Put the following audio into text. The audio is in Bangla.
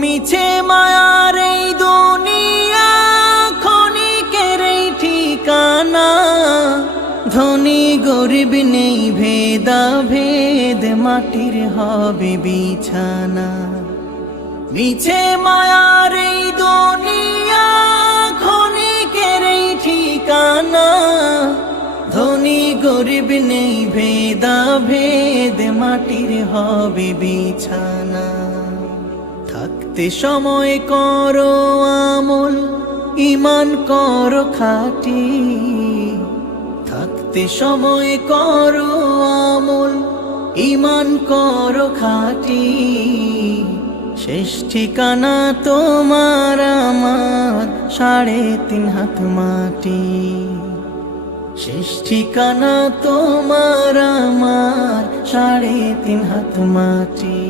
মিছে মায়ার এই দুনিয়া ক্ষণিকের এই ঠিকানা, ধনী গরিব নেই ভেদা ভেদ, মাটির হবে বিছানা। মিছে মায়ার এই দুনিয়া ক্ষণিকের এই ঠিকানা, ধনী গরিব নেই ভেদা ভেদ, মাটির হবে বিছানা। থাকতে সময় করো আমল, ঈমান করো খাঁটি, থাকতে সময় করো আমল, ঈমান করো খাঁটি। শেষ ঠিকানা তোমার আমার 3.5 হাত মাটি, শেষ ঠিকানা তোমার আমার 3.5 হাত মাটি।